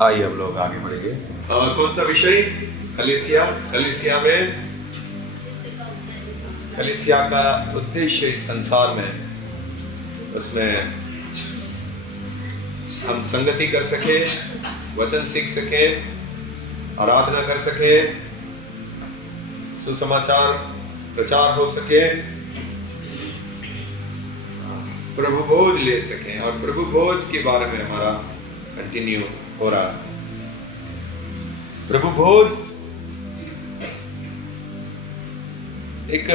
आइए अब लोग आगे बढ़ेंगे। कौन सा विषय? कलीसिया। कलीसिया का उद्देश्य इस संसार में, उसमें हम संगति कर सके, वचन सीख सके, आराधना कर सके, सुसमाचार प्रचार हो सके, प्रभु भोज ले सके। और प्रभु भोज के बारे में हमारा कंटिन्यू हो रहा है। प्रभु भोज एक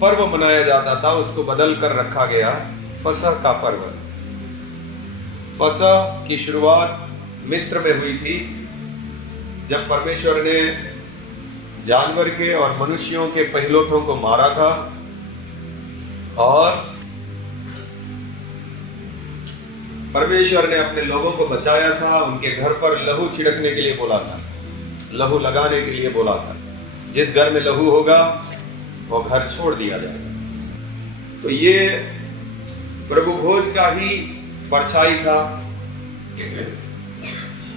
पर्व मनाया जाता था, उसको बदल कर रखा गया फसह का पर्व। फसह की शुरुआत मिस्र में हुई थी, जब परमेश्वर ने जानवर के और मनुष्यों के पहिलौठों को मारा था और परमेश्वर ने अपने लोगों को बचाया था। उनके घर पर लहू छिड़कने के लिए बोला था, लहू लगाने के लिए बोला था। जिस घर में लहू होगा वो घर छोड़ दिया जाएगा। तो ये प्रभु भोज का ही परछाई था।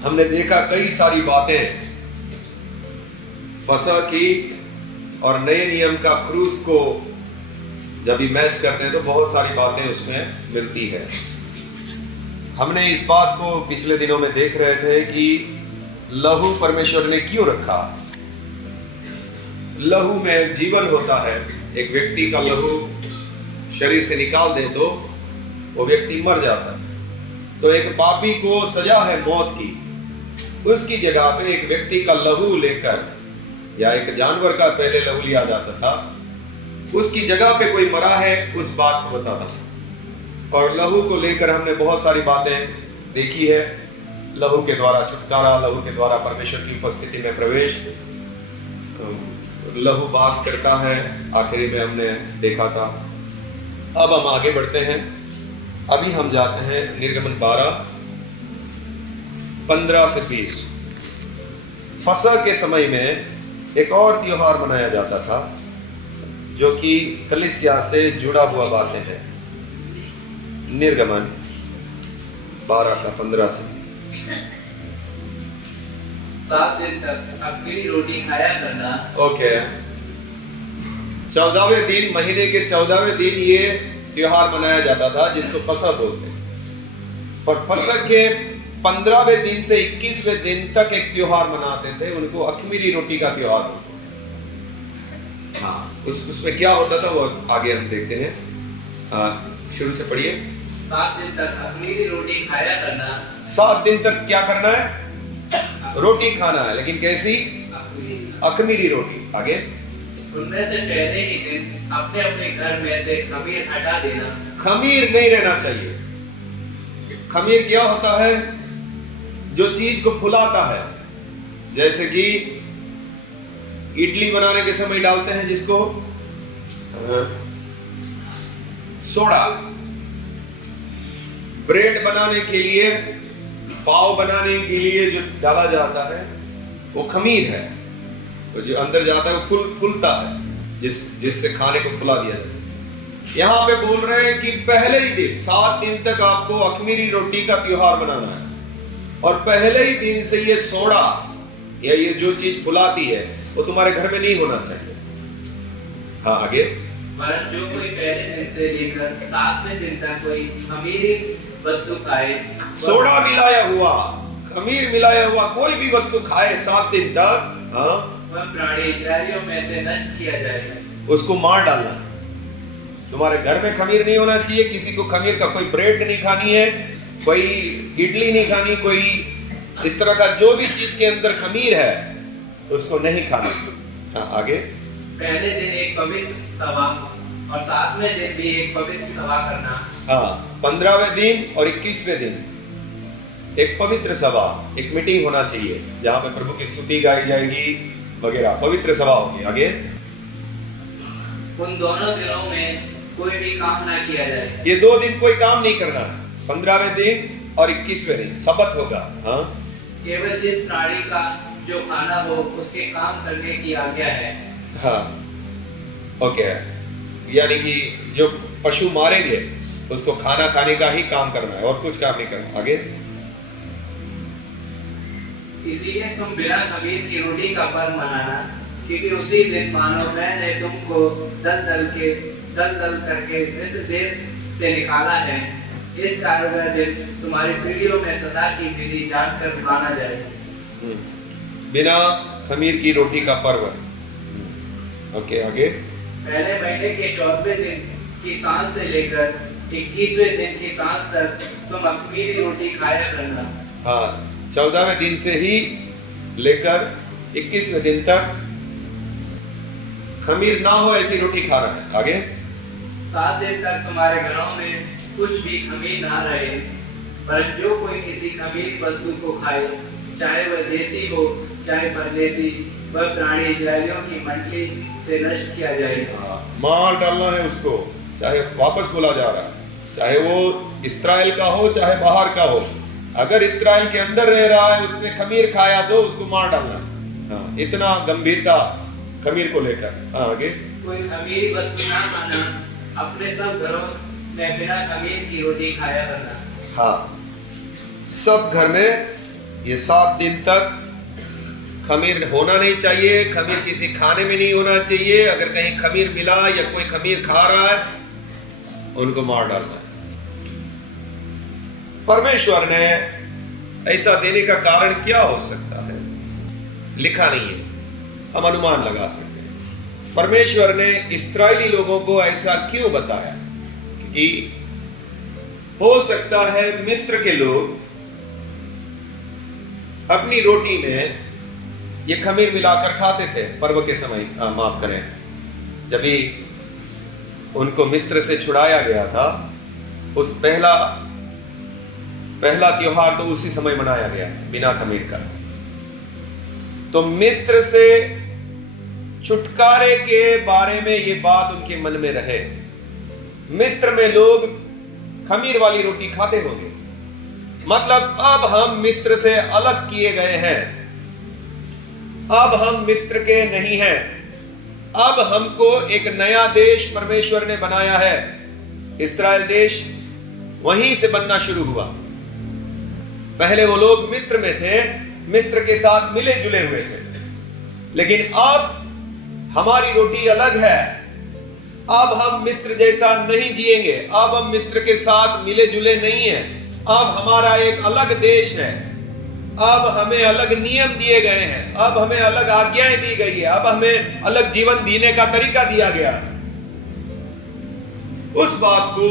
हमने देखा कई सारी बातें फसह की और नए नियम का क्रूस को जब भी मैच करते हैं तो बहुत सारी बातें उसमें मिलती है। हमने इस बात को पिछले दिनों में देख रहे थे कि लहू परमेश्वर ने क्यों रखा। लहू में जीवन होता है। एक व्यक्ति का लहू शरीर से निकाल दे तो वो व्यक्ति मर जाता है। तो एक पापी को सजा है मौत की, उसकी जगह पे एक व्यक्ति का लहू लेकर, या एक जानवर का पहले लहू लिया जाता था, उसकी जगह पे कोई मरा है उस बात को बताता था। और लहू को लेकर हमने बहुत सारी बातें देखी है। लहू के द्वारा छुटकारा, लहू के द्वारा परमेश्वर की उपस्थिति में प्रवेश, लहू बात करता है, आखिरी में हमने देखा था। अब हम आगे बढ़ते हैं। अभी हम जाते हैं निर्गमन 12:15 से 20। फसह के समय में एक और त्योहार मनाया जाता था जो कि कलीसिया से जुड़ा हुआ बातें हैं। निर्गमन 12:15 से 20। 7 दिन तक अखमीरी रोटी खाया करना। ओके। 14वें दिन, महीने के 14वें दिन ये त्योहार मनाया जाता था जिसको फसह बोलते हैं। पर फसह के 15वें दिन से 21वें दिन तक एक त्योहार मनाते थे, उनको अखमीरी रोटी का त्योहार बोलते थे। हाँ, उसमें क्या होता था वो आगे हम देखते हैं। शुरू से पढ़िए। 7 दिन तक अखमीरी रोटी खाया करना। 7 दिन तक क्या करना है? रोटी खाना है, लेकिन कैसी? अखमीरी रोटी। आगे। उनमें से पहले ही दिन अपने अपने घर में से खमीर हटा देना। खमीर नहीं रहना चाहिए। खमीर क्या होता है? जो चीज को फुलाता है, जैसे कि इडली बनाने के समय डालते हैं जिसको सोडा, ब्रेड बनाने के लिए, पाव बनाने के लिए जो डाला जाता है वो खमीर है। तो जो अंदर जाता है वो फूलता है, जिससे खाने को फुला दिया जाता है। यहाँ पे बोल रहे हैं कि पहले ही दिन, 7 दिन तक आपको अखमीरी रोटी का त्योहार मनाना है। और पहले ही दिन से ये सोडा या ये जो चीज फुलाती है वो तुम्हारे घर में नहीं होना चाहिए। हाँ, आगे। जो कोई पहले दिन से लेकर 7वें दिन तक कोई खमीरी वस्तु खाए, सोडा मिलाया हुआ, खमीर मिलाया हुआ कोई भी वस्तु खाए 7 दिन तक, हाँ, वह प्राणी इस्राएलियों में से नष्ट किया जाएगा। उसको मार डालना। तुम्हारे घर में खमीर नहीं होना चाहिए। किसी को खमीर का कोई ब्रेड नहीं खानी है, कोई इडली नहीं खानी, कोई इस तरह का जो भी चीज के अंदर खमीर है उसको नहीं खाना। हाँ, आगे। पहले दिन एक पवित्र सभा और 7वें दिन भी एक पवित्र सभा करना। हाँ, 15वें दिन और 21वें दिन एक पवित्र सभा, एक मीटिंग होना चाहिए जहां पे प्रभु की स्तुति गाई जाएगी वगैरह। पवित्र सभा होगी। आगे। उन दोनों दिनों में कोई भी काम ना किया जाए। ये 2 दिन कोई काम नहीं करना है। 15वें दिन और 21वें दिन सबत होगा। हाँ, केवल जिस प्राणी का जो खाना हो उसके काम करने की आज्ञा है। हाँ, ओके। यानी कि जो पशु मारेंगे उसको खाना खाने का ही काम करना है और कुछ काम नहीं करना। आगे। इसीलिए तुम बिना खमीर की रोटी का पर्व मनाना, क्योंकि उसी दिन मानो मैंने तुमको दल दल करके मिस्र देश से निकाला है। इस कारण वह दिन तुम्हारी पीढ़ियों में सदा की विधि जानकर माना जाए। बिना खमीर की रोटी का पर्व। ओके, आगे। पहले महीने के 14वें दिन की सांझ से लेकर 21वें दिन की सांझ तक तुम अख़मीरी रोटी खाया करना। हाँ, 14वें दिन से ही लेकर 21वें दिन तक खमीर ना हो ऐसी रोटी खाना है। आगे। 7 दिन तक तुम्हारे घरों में कुछ भी खमीर ना रहे, पर जो कोई किसी खमीर वस्तु को खाए, चाहे वह देसी हो चाहे परदेसी, वह प्राणी इजरायलियों की मंडली से नष्ट किया जाएगा। मार डालना है उसको, चाहे वापस बोला जा रहा है, चाहे वो इस्राएल का हो चाहे बाहर का हो। अगर इस्राएल के अंदर रह रहा है, उसने खमीर खाया तो उसको मार डालना है। हाँ, इतना गंभीरता खमीर को लेकर। हाँ, आगे। कोई खमीर वस्तु ना खाना, अपने सब घरों में बिना खमीर की रोटी खाया करना। हाँ, सब घर में ये 7 दिन तक खमीर होना नहीं चाहिए। खमीर किसी खाने में नहीं होना चाहिए। अगर कहीं खमीर मिला या कोई खमीर खा रहा है, उनको मार डालना है। परमेश्वर ने ऐसा देने का कारण क्या हो सकता है, लिखा नहीं है, हम अनुमान लगा सकते हैं। परमेश्वर ने इस्राएली लोगों को ऐसा क्यों बताया? कि हो सकता है मिस्र के लोग अपनी रोटी में ये खमीर मिलाकर खाते थे पर्व के समय। माफ करें, जब भी उनको मिस्र से छुड़ाया गया था, उस पहला त्योहार तो उसी समय मनाया गया बिना खमीर का। तो मिस्र से छुटकारे के बारे में ये बात उनके मन में रहे। मिस्र में लोग खमीर वाली रोटी खाते होंगे, मतलब अब हम मिस्र से अलग किए गए हैं, अब हम मिस्र के नहीं हैं, अब हमको एक नया देश परमेश्वर ने बनाया है। इस्राएल देश वहीं से बनना शुरू हुआ। पहले वो लोग मिस्र में थे, मिस्र के साथ मिले जुले हुए थे, लेकिन अब हमारी रोटी अलग है। अब हम मिस्र जैसा नहीं जिएंगे, अब हम मिस्र के साथ मिले जुले नहीं हैं। अब हमारा एक अलग देश है, अब हमें अलग नियम दिए गए हैं, अब हमें अलग आज्ञाएं दी गई है, अब हमें अलग जीवन जीने का तरीका दिया गया। उस बात को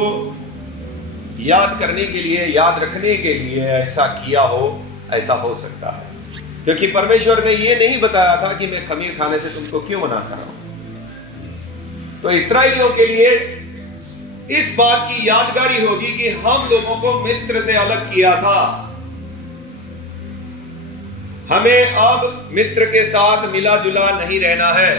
याद करने के लिए, याद रखने के लिए ऐसा किया हो, ऐसा हो सकता है, क्योंकि परमेश्वर ने यह नहीं बताया था कि मैं खमीर खाने से तुमको क्यों मना कर रहा हूं। तो इस्राएलियों के लिए इस बात की यादगारी होगी कि हम लोगों को मिस्र से अलग किया था, हमें अब मिस्र के साथ मिला जुला नहीं रहना है।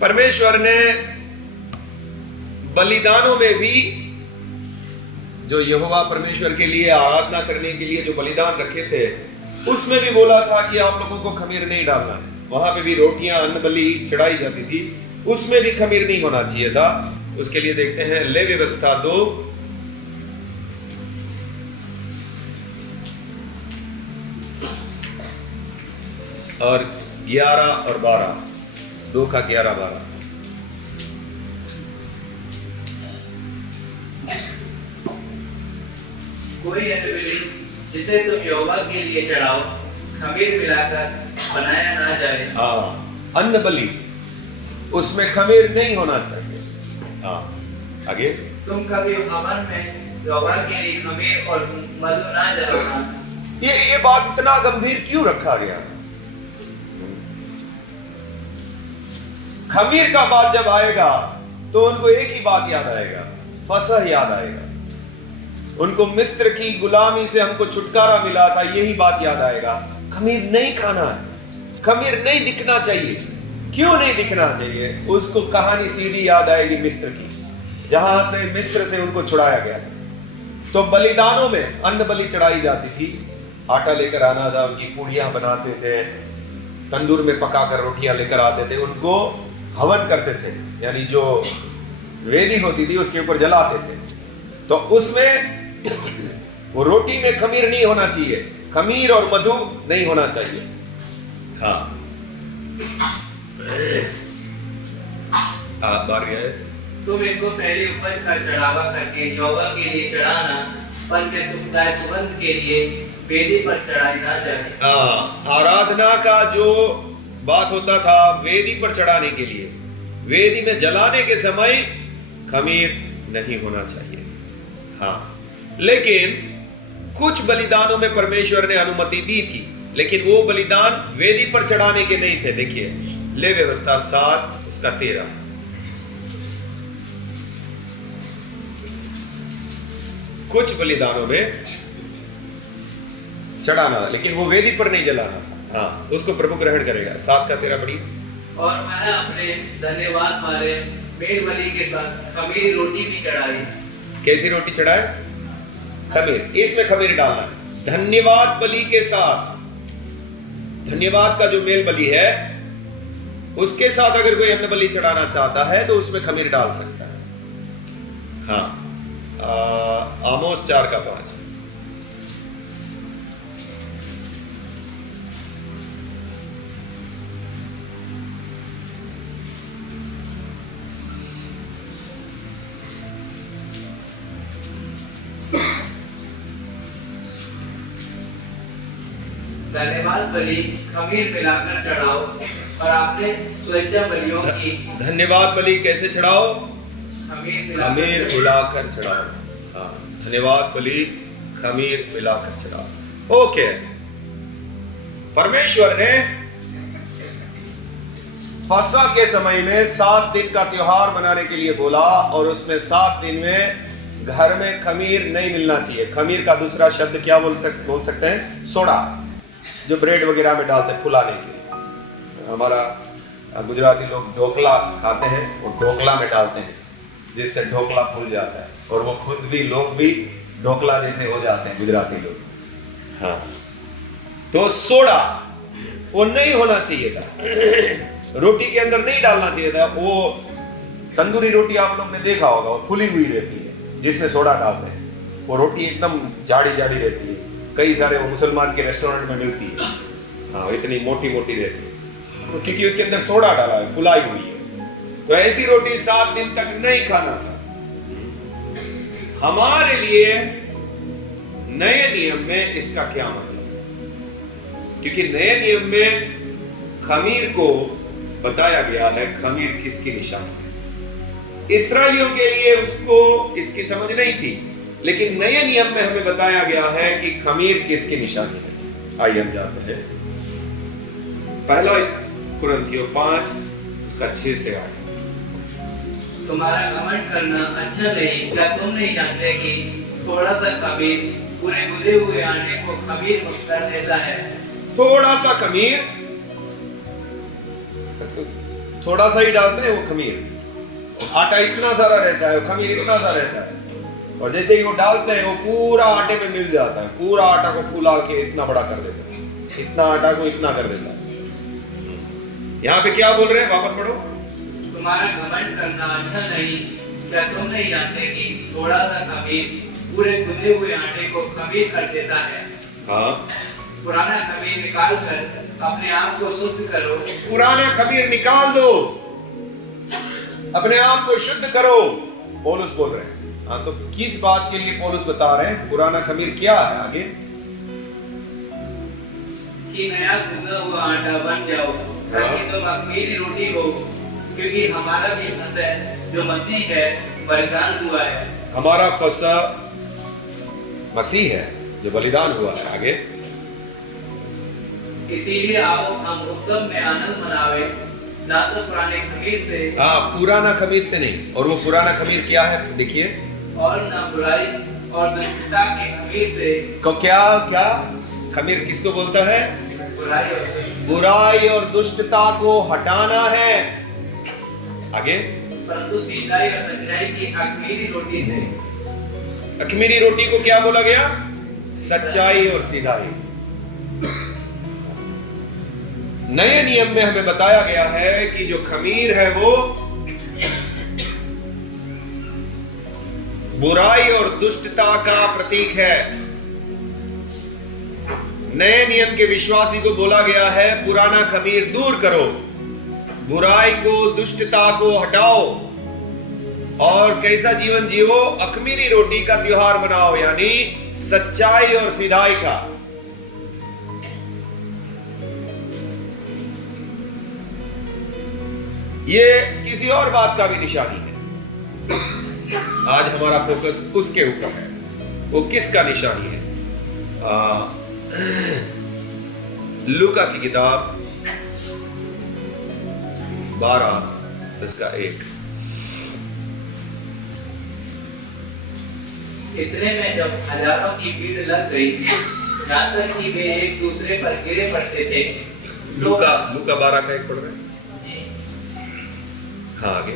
परमेश्वर ने बलिदानों में भी, जो यहोवा परमेश्वर के लिए आराधना करने के लिए जो बलिदान रखे थे, उसमें भी बोला था कि आप लोगों को खमीर नहीं डालना है। वहां पे भी रोटियां, अन्न बलि चढ़ाई जाती थी, उसमें भी खमीर नहीं होना चाहिए था। उसके लिए देखते हैं लेवी व्यवस्था 2 और 11 और 12, 2 का 11, 12। कोई अन्न बलि जिसे तुम यहोवा के लिए चढ़ाओ, खमीर मिलाकर बनाया ना जाए। हाँ, अन्न बलि, उसमें खमीर नहीं होना चाहिए। हाँ, आगे। तुम कभी हवन में यहोवा के लिए खमीर और मधु ना जलाना। ये बात इतना गंभीर क्यों रखा गया? खमीर का बात जब आएगा तो उनको एक ही बात याद आएगा, फसह याद आएगा। उनको मिस्र की गुलामी से हमको छुटकारा मिला था, यही बात याद आएगा। खमीर नहीं खाना है, खमीर नहीं दिखना चाहिए। क्यों नहीं दिखना चाहिए? उसको कहानी सीधी याद आएगी मिस्र की, जहां से मिस्र से उनको छुड़ाया गया। तो बलिदानों में अन्न बलि चढ़ाई जाती थी, आटा लेकर आना था, उनकी पूड़ियां बनाते थे, तंदूर में पकाकर रोटियां लेकर आते थे, उनको हवन करते थे, यानी जो वेदी होती थी उसके ऊपर जलाते थे। तो उसमें वो रोटी में खमीर नहीं होना चाहिए, खमीर और मधु नहीं होना चाहिए। हाँ, बार गया है। तुम इनको पहली उपज का चढ़ावा करके यहोवा के लिए चढ़ाना, फल के सुखदायक सुगंध के लिए वेदी पर चढ़ाई ना जाए। आराधना का जो बात होता था वेदी पर चढ़ाने के लिए, वेदी में जलाने के समय खमीर नहीं होना चाहिए। हाँ, लेकिन कुछ बलिदानों में परमेश्वर ने अनुमति दी थी, लेकिन वो बलिदान वेदी पर चढ़ाने के नहीं थे। देखिए ले व्यवस्था 7 उसका 13। कुछ बलिदानों में चढ़ाना था, लेकिन वो वेदी पर नहीं जलाना था। हाँ, उसको प्रभु ग्रहण करेगा। 7 का 13 पढ़ी। और मैंने अपने धन्यवाद मारे मेल बलि के साथ खमीरी रोटी भी चढ़ाई। कैसी रोटी चढ़ाए? खमीर। इसमें खमीर डालना है। धन्यवाद बलि के साथ, धन्यवाद का जो मेल बलि है उसके साथ अगर कोई अन्न बलि चढ़ाना चाहता है तो उसमें खमीर डाल सकता है। हाँ, आमोस 4 का 5। धन्यवाद बलि खमीर मिलाकर चढ़ाओ, और आपने स्वेच्छा बलियों की धन्यवाद बलि कैसे चढ़ाओ? खमीर मिलाकर चढ़ाओ। हाँ, धन्यवाद बलि खमीर मिलाकर चढ़ाओ। ओके, परमेश्वर ने फसह के समय में 7 दिन का त्योहार मनाने के लिए बोला, और उसमें 7 दिन में घर में खमीर नहीं मिलना चाहिए। खमीर का दूसरा शब्द क्या बोल सकते हैं? सोडा, जो ब्रेड वगैरह में डालते हैं फुलाने के लिए। हमारा गुजराती लोग ढोकला खाते हैं, वो ढोकला में डालते हैं जिससे ढोकला फूल जाता है, और वो खुद भी लोग भी ढोकला जैसे हो जाते हैं गुजराती लोग। हाँ, तो सोडा वो नहीं होना चाहिए था। रोटी के अंदर नहीं डालना चाहिए था। वो तंदूरी रोटी आप लोग ने देखा होगा, वो फुली हुई रहती है जिसमें सोडा डालते हैं। वो रोटी एकदम जाड़ी जाड़ी रहती है, कई सारे वो मुसलमान के रेस्टोरेंट में मिलती है। हाँ, इतनी मोटी मोटी रहती है, तो क्योंकि उसके अंदर सोडा डाला है, फुलाई हुई है। तो ऐसी रोटी 7 दिन तक नहीं खाना था। हमारे लिए नए नियम में इसका क्या मतलब है? क्योंकि नए नियम में खमीर को बताया गया है खमीर किसकी निशानी है। इस्राएलियों के लिए उसको इसकी समझ नहीं थी, लेकिन नए नियम में हमें बताया गया है कि खमीर किसकी निशानी है। आइए हम जाते हैं पहला कुरिन्थियों 5 उसका 6 से 8। तुम्हारा घमंड करना अच्छा नहीं, क्या तुम नहीं जानते कि थोड़ा सा खमीर पूरे गुदे हुए आटे को खमीर कर देता है? थोड़ा सा खमीर, थोड़ा सा ही डालते हैं वो खमीर। आटा इतना सारा रहता है, खमीर इतना सा रहता है, और जैसे ही वो डालते हैं वो पूरा आटे में मिल जाता है। पूरा आटा को फुला के इतना बड़ा कर देता है, इतना आटा को इतना कर देता है। यहाँ पे क्या बोल रहे हैं? वापस पढ़ो। तुम्हारा घमंड करना अच्छा नहीं, क्या तुम नहीं जानते कि थोड़ा सा खमीर पूरे गुदे हुए आटे को खमीर कर देता है? हाँ, पुराना खमीर निकाल कर अपने आप को शुद्ध करो। पुराना खमीर निकाल दो, अपने आप को शुद्ध करो, पौलुस बोल रहे हैं। हाँ, तो किस बात के लिए पौलुस बता रहे हैं? पुराना खमीर क्या है? आगे कि नया गुदा हुआ आटा बन जाओ, ताकि तुम अख़मीरी रोटी हो, क्योंकि हमारा भी फसह जो मसीह है बलिदान हुआ है। हमारा फसह मसीह है जो बलिदान हुआ है। आगे इसीलिए आओ हम उत्सव में आनंद मनावे, ना तो पुराने खमीर से। हाँ, पुराना खमीर से नहीं। और वो पुराना खमीर क्या है? देखिए, और ना बुराई और दुष्टता के खमीर से। क्या क्या खमीर किसको बोलता है? बुराई और दुष्टता को हटाना है। आगे, परंतु सीधाई और सच्चाई की अख़मीरी रोटी से। अख़मीरी रोटी को क्या बोला गया? सच्चाई और सीधाई। नए नियम में हमें बताया गया है कि जो खमीर है वो बुराई और दुष्टता का प्रतीक है। नए नियम के विश्वासी को बोला गया है पुराना खमीर दूर करो, बुराई को, दुष्टता को हटाओ और कैसा जीवन जियो? अखमीरी रोटी का त्योहार मनाओ, यानी सच्चाई और सीधाई का। ये किसी और बात का भी निशानी है। आज हमारा फोकस उसके ऊपर है। वो किसका निशानी है? लूका की किताब 12 इसका 1। इतने में जब हजारों की भीड़ लग गई, यहाँ तक कि वे एक दूसरे पर गिरे पड़ते थे। लूका 12 का 1 पढ़ रहे हैं। हाँ, आगे।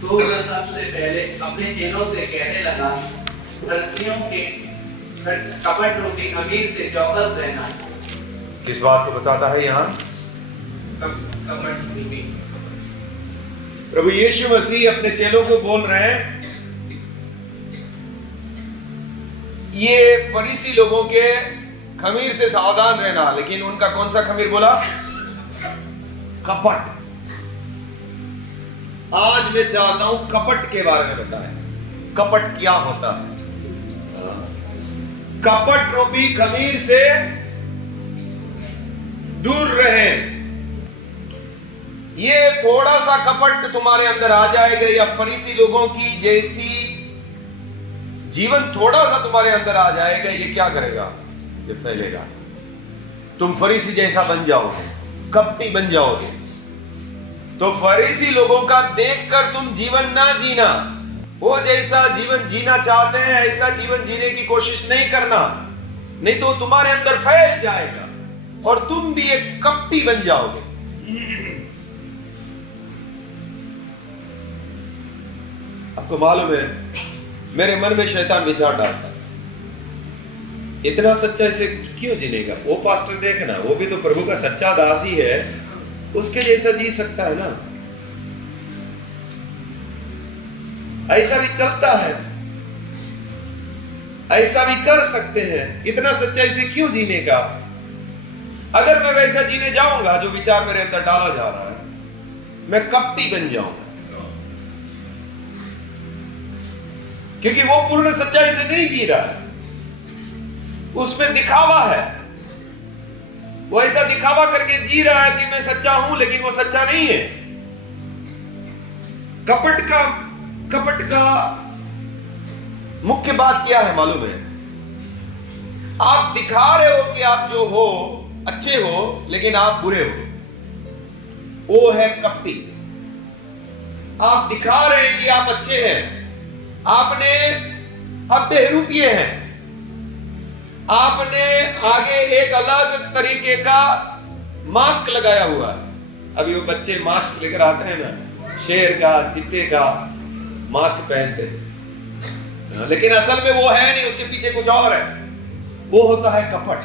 तो वह सबसे पहले अपने चेलों से कहने लगा, फरिसियों के कपट रूपी खमीर से चौकस रहना। किस बात को बताता है यहाँ? कपट रूपी। प्रभु यीशु मसीह अपने चेलों को बोल रहे हैं, ये फरीसी लोगों के खमीर से सावधान रहना। लेकिन उनका कौन सा खमीर बोला? कपट। आज मैं चाहता हूं कपट के बारे में बताएं। कपट क्या होता है? कपट रूपी खमीर से दूर रहें। ये थोड़ा सा कपट तुम्हारे अंदर आ जाएगा, या फरीसी लोगों की जैसी जीवन थोड़ा सा तुम्हारे अंदर आ जाएगा, ये क्या करेगा? ये फैलेगा। तुम फरीसी जैसा बन जाओगे, कपटी बन जाओगे। तो फरीसी लोगों का देखकर तुम जीवन ना जीना। वो जैसा जीवन जीना चाहते हैं ऐसा जीवन जीने की कोशिश नहीं करना, नहीं तो तुम्हारे अंदर फैल जाएगा और तुम भी एक कपटी बन जाओगे। आपको मालूम है, मेरे मन में शैतान विचार डालता, इतना सच्चा से क्यों जीनेगा? वो पास्टर देखना, वो भी तो प्रभु का सच्चा दास ही है, उसके जैसा जी सकता है ना। ऐसा भी चलता है, ऐसा भी कर सकते हैं, इतना सच्चाई से क्यों जीने का? अगर मैं वैसा जीने जाऊंगा जो विचार मेरे अंदर डाला जा रहा है, मैं कपटी बन जाऊंगा, क्योंकि वो पूर्ण सच्चाई से नहीं जी रहा है, उसमें दिखावा है। वो ऐसा दिखावा करके जी रहा है कि मैं सच्चा हूं, लेकिन वो सच्चा नहीं है। कपट का मुख्य बात क्या है मालूम है? आप दिखा रहे हो कि आप जो हो अच्छे हो, लेकिन आप बुरे हो, वो है कपटी। आप दिखा रहे हैं कि आप अच्छे हैं, आपने अब बहरूपिये हैं, आपने आगे एक अलग तरीके का मास्क लगाया हुआ है। अभी वो बच्चे मास्क लेकर आते हैं ना, शेर का, चीते का मास्क पहनते हैं, लेकिन असल में वो है नहीं, उसके पीछे कुछ और है। वो होता है कपट।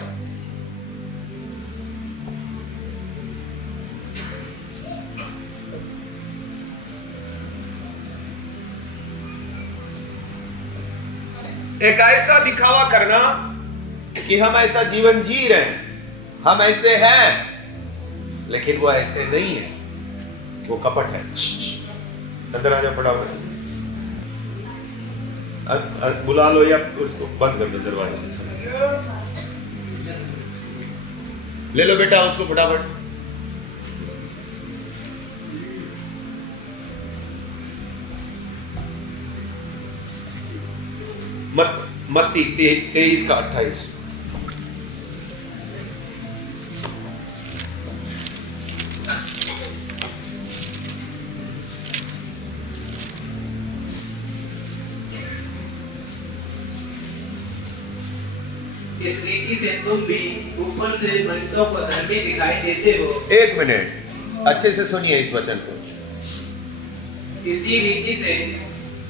एक ऐसा दिखावा करना कि हम ऐसा जीवन जी रहे हैं, हम ऐसे हैं, लेकिन वो ऐसे नहीं है, वो कपट है। अंदर आ जाओ फटाफट, बुला लो या उसको बंद कर दो दरवाजा। ले लो बेटा उसको फटाफट। मत्ती 23 का 28। इस रीति से तुम भी ऊपर से मनुष्यों को धर्मी दिखाई देते हो। एक मिनट, अच्छे से सुनिए इस वचन को। इसी रीति से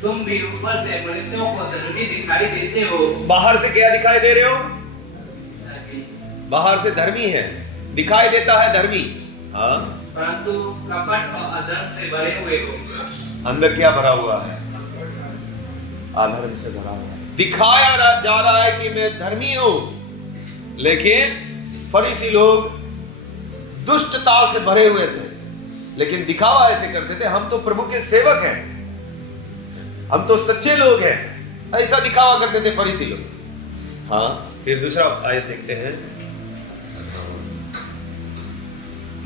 तुम भी ऊपर से मनुष्यों को धर्मी दिखाई देते हो। बाहर से क्या दिखाई दे रहे हो? बाहर से धर्मी है, दिखाई देता है धर्मी, हाँ, परंतु कपट और अधर्म से भरे हुए हो। अंदर क्या भरा हुआ है? अधर्म से भरा हुआ है। दिखाया जा रहा है कि मैं धर्मी हूं, लेकिन फरीसी लोग दुष्टता से भरे हुए थे, लेकिन दिखावा ऐसे करते थे, हम तो प्रभु के सेवक हैं, हम तो सच्चे लोग हैं, ऐसा दिखावा करते थे फरीसी लोग। हाँ, फिर दूसरा आयत देखते हैं,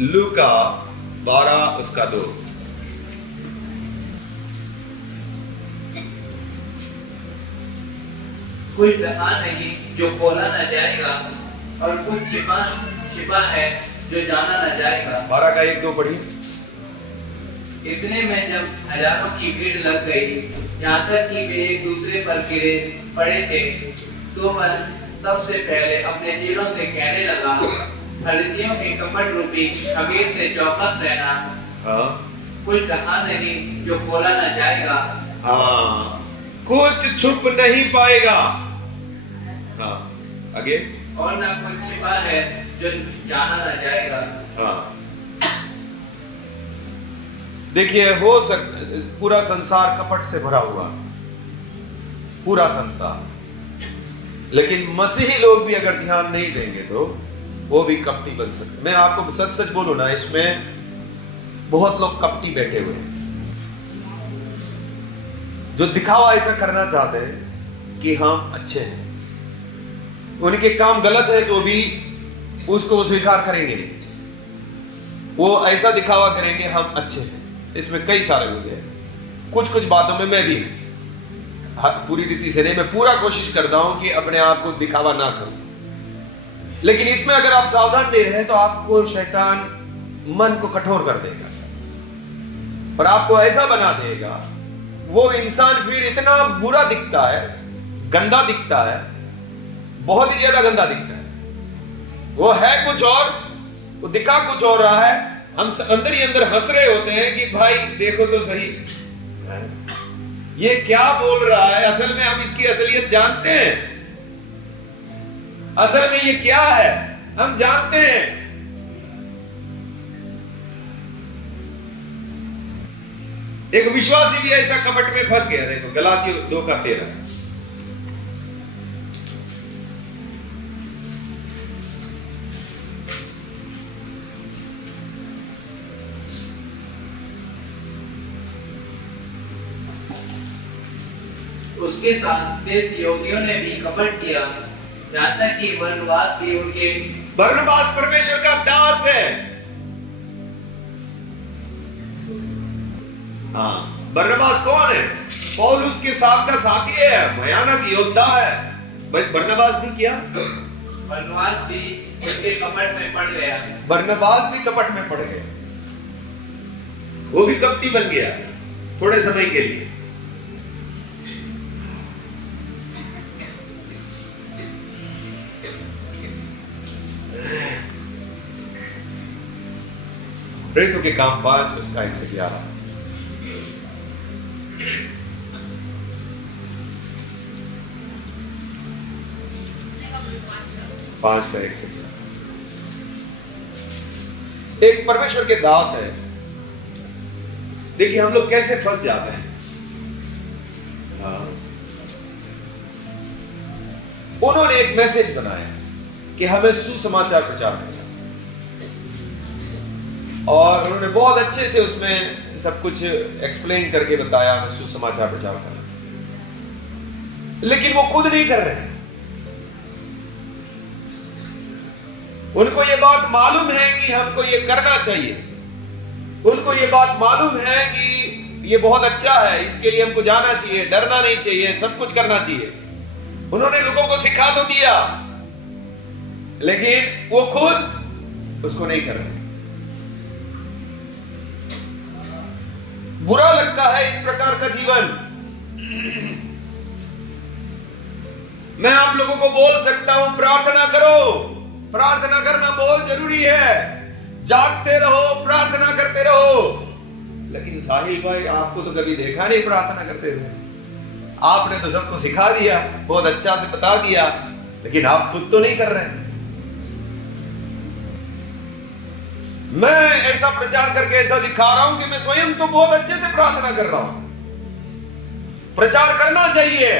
लूका 12 उसका 2। कुछ ढका नहीं जो खोला न जाएगा, और कुछ छिपा है जो जाना न जाएगा। 12 का 1-2 पढ़िए। इतने में जब हजारों की भीड़ लग गई, यहाँ तक कि वे एक दूसरे पर गिरे पड़े थे, तो वह सबसे पहले अपने चेलों से कहने लगा, फरीसियों के कपट रूपी खमीर से चौकस रहना। हाँ, कुछ ढका नहीं जो खोला न जाएगा। हाँ, कुछ छुप नहीं पाएगा। हाँ, आगे। और न कुछ छिपा है जो जाना न जाएगा। हाँ, देखिए, पूरा संसार कपट से भरा हुआ, पूरा संसार, लेकिन मसीही लोग भी अगर ध्यान नहीं देंगे तो वो भी कपटी बन सकते। मैं आपको सच सच बोलूं ना, इसमें बहुत लोग कपटी बैठे हुए हैं, जो दिखावा ऐसा करना चाहते हैं कि हम अच्छे हैं। उनके काम गलत है तो भी उसको स्वीकार करेंगे नहीं, वो ऐसा दिखावा करेंगे हम अच्छे हैं। इसमें कई सारे लोग हैं, कुछ बातों में मैं भी पूरी रीति से नहीं, मैं पूरा कोशिश करता हूं कि अपने आप को दिखावा ना करूं, लेकिन इसमें अगर आप सावधान नहीं रहे तो आपको शैतान मन को कठोर कर देगा और आपको ऐसा बना देगा, वो इंसान फिर इतना बुरा दिखता है, गंदा दिखता है, बहुत ही ज्यादा गंदा दिखता है। वो है कुछ और, वो दिखा कुछ और रहा है, हम अंदर ही अंदर हंस रहे होते हैं कि भाई देखो तो सही, ये क्या बोल रहा है। असल में हम इसकी असलियत जानते हैं, असल में ये क्या है हम जानते हैं। एक विश्वासी भी ऐसा कपट में फंस गया। देखो गलातियों 2 का 13। उसके साथ शेष योगियों ने भी कपट किया, यहाँ तक कि बरनबास भी उनके। बरनबास परमेश्वर का दास है। हाँ, बरनबास कौन है? पौलुस के साथ का साथी है, भयानक योद्धा है। बरनबास ने किया, बरनबास भी उनके कपट में पड़ गया। बरनबास भी कपट में पड़ गया, वो भी कपटी बन गया थोड़े समय के लिए। प्रेरितों के काम 5 उसका 1 से 11। एक परमेश्वर के दास है। देखिए हम लोग कैसे फंस जाते हैं। उन्होंने एक मैसेज बनाया कि हमें सुसमाचार प्रचार करना, और उन्होंने बहुत अच्छे से उसमें सब कुछ एक्सप्लेन करके बताया हमें सुसमाचार प्रचार करना, लेकिन वो खुद नहीं कर रहे हैं। उनको ये बात मालूम है कि हमको ये करना चाहिए, उनको ये बात मालूम है कि ये बहुत अच्छा है, इसके लिए हमको जाना चाहिए, डरना नहीं चाहिए, सब कुछ करना चाहिए। उन्होंने लोगों को सिखा तो दिया, लेकिन वो खुद उसको नहीं कर रहे। बुरा लगता है इस प्रकार का जीवन। मैं आप लोगों को बोल सकता हूं, प्रार्थना करो, प्रार्थना करना बहुत जरूरी है, जागते रहो, प्रार्थना करते रहो। लेकिन साहिल भाई, आपको तो कभी देखा नहीं प्रार्थना करते हुए। आपने तो सबको सिखा दिया, बहुत अच्छा से बता दिया, लेकिन आप खुद तो नहीं कर रहे हैं। मैं ऐसा प्रचार करके ऐसा दिखा रहा हूं कि मैं स्वयं तो बहुत अच्छे से प्रार्थना कर रहा हूं, प्रचार करना चाहिए।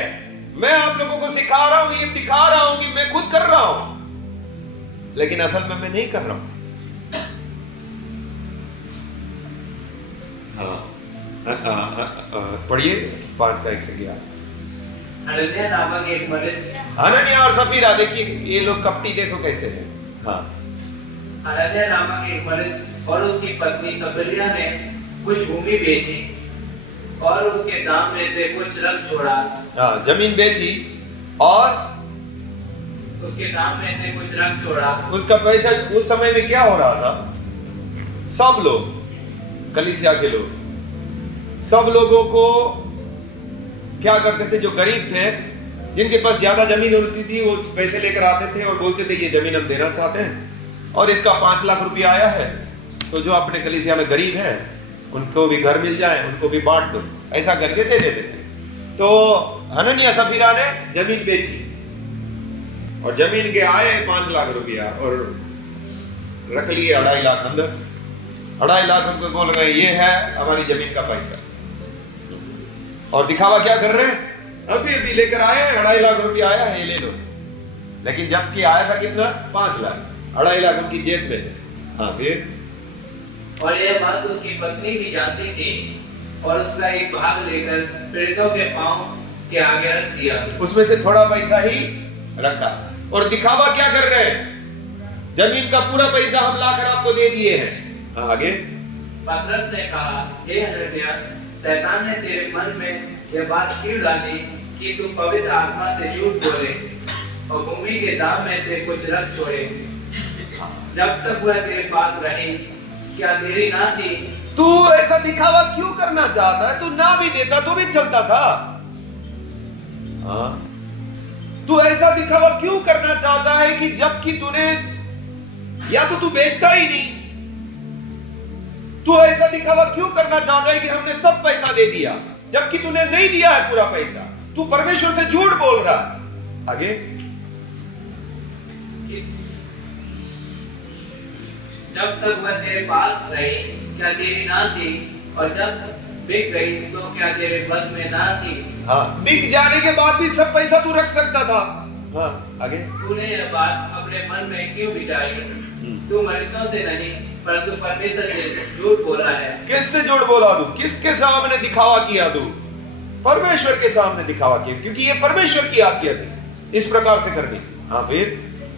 मैं आप लोगों को सिखा रहा हूं, ये दिखा रहा हूं कि मैं खुद कर रहा हूं, लेकिन असल में मैं नहीं कर रहा हूं। पढ़िए 5 का 1 से 11। हनन्याह नामक एक मनुष्य, हनन्याह और सफीरा, देखिए ये लोग कपटी, देखो कैसे हैं। हाँ, हनन्याह नामक एक मनुष्य और उसकी पत्नी सफीरा ने कुछ भूमि बेची और उसके दाम में से कुछ रख छोड़ा। हाँ, जमीन बेची और उसके दाम में से कुछ रख छोड़ा। उसका पैसा, उस समय में क्या हो रहा था, सब लोग, कलीसिया के लोग, सब लोगों को क्या करते थे, जो गरीब थे, जिनके पास ज्यादा जमीन होती थी, वो पैसे लेकर आते थे और बोलते थे ये जमीन हम देना चाहते हैं और इसका 5 लाख रुपया आया है, तो जो अपने कलीसिया में गरीब हैं उनको भी घर मिल जाए, उनको भी बांट दो, ऐसा करके दे देते थे। तो हनन्याह सफीरा ने जमीन बेची और जमीन के आए 5 लाख रुपया और रख लिए 2.5 लाख अंदर। 2.5 लाख उनको बोल रहे ये है हमारी जमीन का पैसा, और दिखावा क्या कर रहे हैं, अभी लेकर आए हैं, 2.5 लाख रुपया आया है, ये ले लो। लेकिन जबकि आया था कितना, 5 लाख, 2.5 लाख उनकी जेब में है। हाँ, फिर और यह बात उसकी पत्नी भी जानती थी और उसका एक भाग लेकर प्रेतों के पांव के आगे रख दिया। उसमें से थोड़ा पैसा ही रखा और दिखावा क्या कर रहे हैं, जमीन का पूरा पैसा हम लाकर आपको दे दिए हैं। आगे पतरस ने कहा, हे हनन्याह, शैतान ने तेरे मन में यह बात क्यों डाली कि तू पवित्र आत्मा से झूठ बोले और भूमि के दाम में से कुछ रख छोड़े। जब तक वह तेरे पास रही, क्या तेरी ना थी? तू ऐसा दिखावा क्यों करना चाहता है, तू ना भी देता तो भी चलता था। हाँ, तू ऐसा दिखावा क्यों करना चाहता है कि जबकि तूने, या तो तू बेचता ही नहीं, तू ऐसा दिखावा क्यों करना चाहता है कि हमने सब पैसा दे दिया, जबकि तूने नहीं दिया है पूरा पैसा, तू परमेश्वर से झूठ बोल रहा है। आगे, जब तक वह तेरे पास रही, क्या तेरी ना थी? और जब बिक गई तो क्या तेरे बस में ना थी? हाँ, बिक जाने के बाद भी सब पैसा तू रख सकता था। हाँ, आगे, तूने यह बात अपने मन में क्यों विचारी? तू मनुष्यों से नहीं परंतु परमेश्वर से झूठ बोला है। किससे झूठ बोला तू, किसके सामने दिखावा किया तू? परमेश्वर के सामने दिखावा किया, क्योंकि ये परमेश्वर की आज्ञा थी इस प्रकार से करनी। हाँ, फिर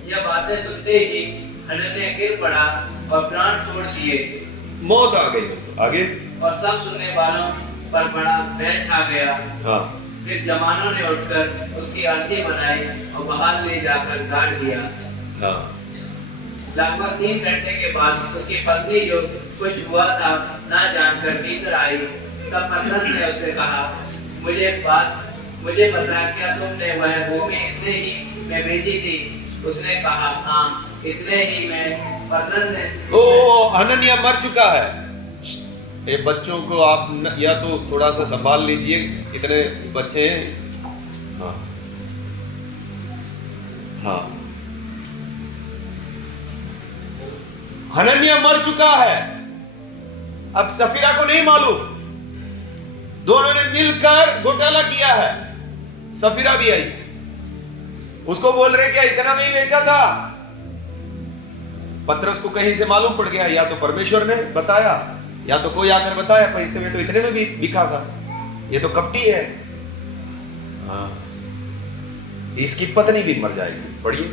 यह बातें सुनते ही हनन्याह गिर पड़ा और प्राण छोड़ दिए, मौत आ गई। आगे, और सब सुनने वालों पर बड़ा भय छा गया। हाँ, फिर जवानों ने उठकर उसकी आरती बनाई और बाहर ले जाकर गाड़ दिया। हाँ, लगभग 3 घंटे के बाद उसकी पत्नी, जो कुछ हुआ था ना जानकर भीतर आई, तब पतरस ने उससे कहा, मुझे बता, क्या तुमने वह भूमि इतने ही में बेची थी? उसने कहा, हाँ, इतने ही में। पतरस ने, ओ हनन्याह मर चुका है। ये बच्चों को आप या तो थोड़ा सा संभाल लीजिए, कितने बच्चे हैं। हाँ, हाँ, हनन्याह मर चुका है। अब सफीरा को नहीं मालूम, दोनों ने मिलकर घोटाला किया है। सफीरा भी आई, उसको बोल रहे क्या इतना में ही बेचा था? पतरस को कहीं से मालूम पड़ गया, या तो परमेश्वर ने बताया या तो कोई आकर बताया, पैसे में तो इतने में भी बिका था, ये तो कपटी है। हाँ, इसकी पत्नी भी मर जाएगी। पढ़िए,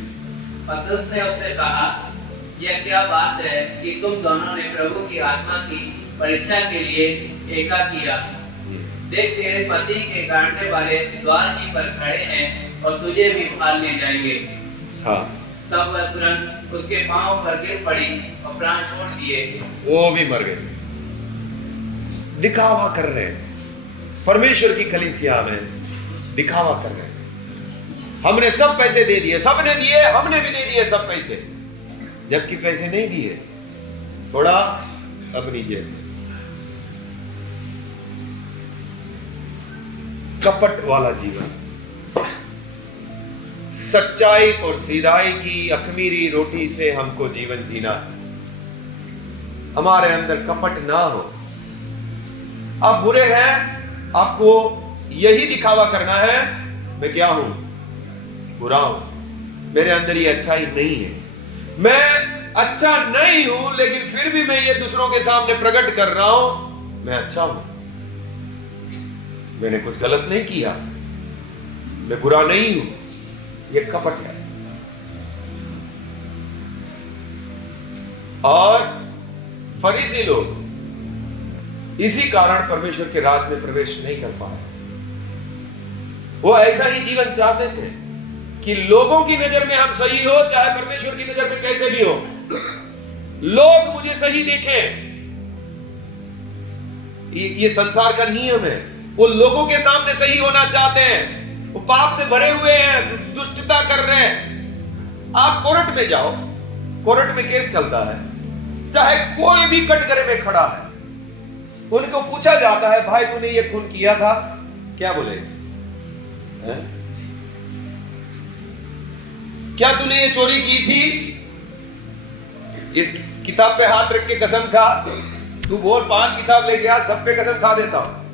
पतरस ने उससे कहा, यह क्या बात है कि तुम दोनों ने प्रभु की आत्मा की परीक्षा के लिए एका किया? देख, तेरे पति के गाड़ने वाले द्वार ही पर खड़े हैं और तुझे भी भाल ले जाएंगे। हाँ, तब वह तुरंत उसके पांव पर गिर पड़ी और प्राण छोड़ दिए। वो भी मर गए। दिखावा कर रहे हैं, परमेश्वर की कलीसिया में दिखावा कर रहे हैं। हमने सब पैसे दे दिए, सबने दिए, हमने भी दे दिए सब पैसे, जबकि पैसे नहीं दिए, थोड़ा अपनी जेब में। कपट वाला जीवन, सच्चाई और सीधाई की अखमीरी रोटी से हमको जीवन जीना है। हमारे अंदर कपट ना हो। आप बुरे हैं, आपको यही दिखावा करना है मैं क्या हूं, बुरा हूं, मेरे अंदर ये अच्छाई नहीं है, मैं अच्छा नहीं हूं, लेकिन फिर भी मैं ये दूसरों के सामने प्रकट कर रहा हूं मैं अच्छा हूं, मैंने कुछ गलत नहीं किया, मैं बुरा नहीं हूं। ये कपट है। और फरीसी लोग इसी कारण परमेश्वर के राज में प्रवेश नहीं कर पाए। वो ऐसा ही जीवन चाहते थे कि लोगों की नजर में हम सही हो, चाहे परमेश्वर की नजर में कैसे भी हो, लोग मुझे सही देखें। ये संसार का नियम है। वो लोगों के सामने सही होना चाहते हैं, वो पाप से भरे हुए हैं, दुष्टता कर रहे हैं। आप कोर्ट में जाओ, कोर्ट में केस चलता है, चाहे कोई भी कटघरे में खड़ा है, उनको पूछा जाता है भाई तूने ये खून किया था, क्या बोले? क्या तूने ये चोरी की थी? इस किताब पे हाथ रख के कसम खा, तू बोल 5 किताब लेके आ, सब पे कसम खा देता हूं।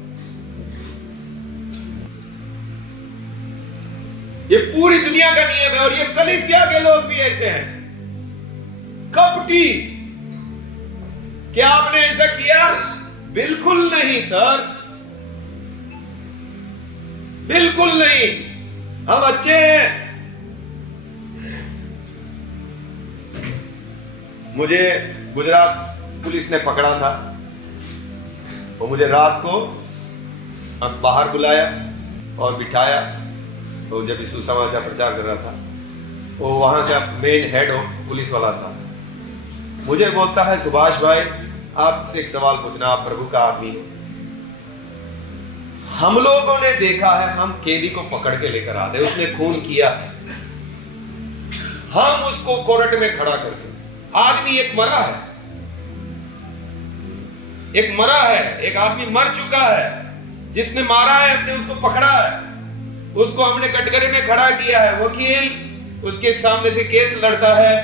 ये पूरी दुनिया का नियम है। और ये कलीसिया के लोग भी ऐसे हैं, कपटी। क्या आपने ऐसा किया? बिल्कुल नहीं सर, बिल्कुल नहीं, हम अच्छे हैं। मुझे गुजरात पुलिस ने पकड़ा था, वो मुझे रात को बाहर बुलाया और बिठाया। वो जब सुसमाचार प्रचार कर रहा था, वो वहां का मेन हेड पुलिस वाला था। मुझे बोलता है सुभाष भाई आपसे एक सवाल पूछना, आप प्रभु का आदमी हो। हम लोगों ने देखा है, हम कैदी को पकड़ के लेकर आते, उसने खून किया है, हम उसको कोर्ट में खड़ा करते। आदमी एक मरा है, एक मरा है, एक आदमी मर चुका है, जिसने मारा है अपने, उसको पकड़ा है, उसको हमने कटघरे में खड़ा किया है। वकील उसके सामने से केस लड़ता है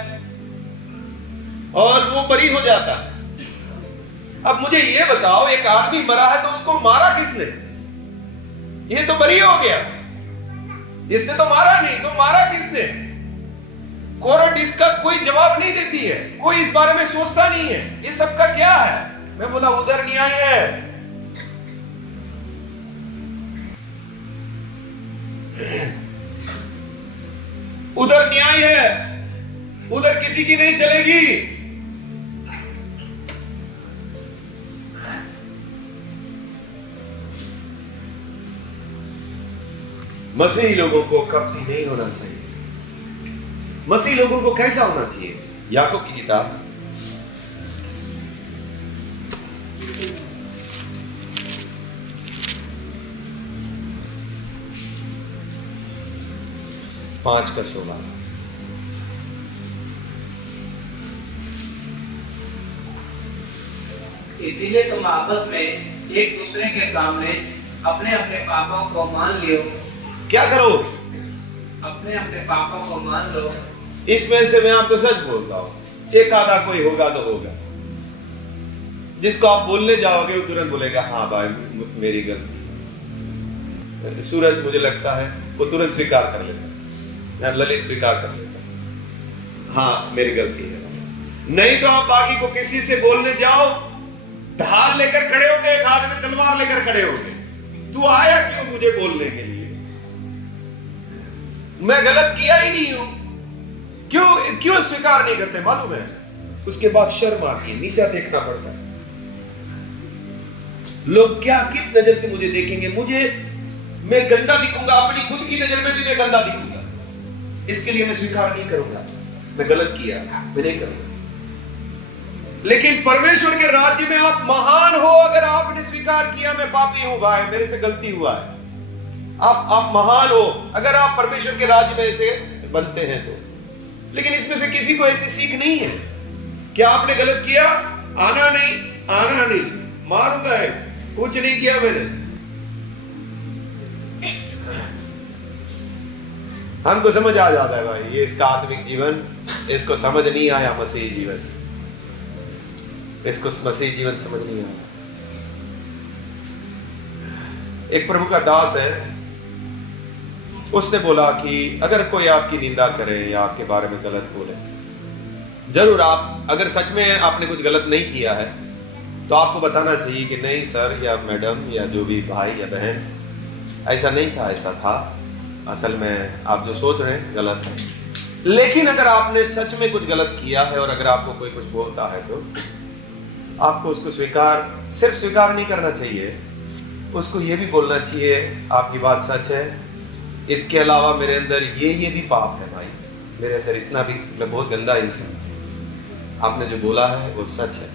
और वो बरी हो जाता है। अब मुझे ये बताओ, एक आदमी मरा है तो उसको मारा किसने? ये तो बरी हो गया, इसने तो मारा नहीं, तो मारा किसने? कोर्ट इसका कोई जवाब नहीं देती है, कोई इस बारे में सोचता नहीं है। ये सबका क्या है? मैं बोला उधर न्याय है। उधर न्याय है, उधर किसी की नहीं चलेगी। मसीही लोगों को कपटी नहीं होना चाहिए। मसीही लोगों को कैसा होना चाहिए? याकूब की किताब 5:16। इसीलिए तुम आपस में एक दूसरे के सामने अपने अपने पापों को मान लियो। क्या करो? अपने अपने पापों को मान लो। इसमें से मैं आपको सच बोलता हूं, एक आधा कोई होगा तो होगा, जिसको आप बोलने जाओगे वो तुरंत बोलेगा हाँ भाई मेरी गलती। सूरज मुझे लगता है वो तुरंत स्वीकार कर लेता, या ललित स्वीकार कर लेता, हाँ मेरी गलती है। नहीं तो आप बाकी को किसी से बोलने जाओ, ढाल लेकर खड़े होंगे, एक हाथ में तलवार लेकर खड़े होंगे। तू आया क्यों मुझे बोलने के लिए? मैं गलत किया ही नहीं हूं। क्यों स्वीकार नहीं करते मालूम है? उसके बाद शर्म आती है, नीचा देखना पड़ता है। लोग क्या किस नजर से मुझे देखेंगे, मैं गंदा दिखूंगा, अपनी खुद की नजर में भी मैं गंदा दिखूंगा, इसके लिए मैं स्वीकार नहीं करूंगा। मैं गलत किया, मैं नहीं करूंगा। लेकिन परमेश्वर के राज्य में आप महान हो अगर आपने स्वीकार किया मैं पापी हूं भाई, मेरे से गलती हुआ है। आप महान हो अगर आप परमेश्वर के राज्य में ऐसे बनते हैं तो। लेकिन इसमें से किसी को ऐसी सीख नहीं है कि आपने गलत किया, आना नहीं, मारूंगा है, कुछ नहीं किया मैंने। हमको समझ आ जाता है भाई, ये इसका आत्मिक जीवन, इसको समझ नहीं आया मसीही जीवन, इसको मसीही जीवन समझ नहीं आया। एक प्रभु का दास है, उसने बोला कि अगर कोई आपकी निंदा करे या आपके बारे में गलत बोले, जरूर आप अगर सच में आपने कुछ गलत नहीं किया है तो आपको बताना चाहिए कि नहीं सर या मैडम या जो भी भाई या बहन, ऐसा नहीं था, ऐसा था, असल में आप जो सोच रहे हैं गलत है। लेकिन अगर आपने सच में कुछ गलत किया है और अगर आपको कोई कुछ बोलता है तो आपको उसको सिर्फ स्वीकार नहीं करना चाहिए, उसको ये भी बोलना चाहिए आपकी बात सच है, इसके अलावा मेरे अंदर ये भी पाप है भाई, मेरे अंदर इतना भी, मैं बहुत गंदा इंसान, आपने जो बोला है वो सच है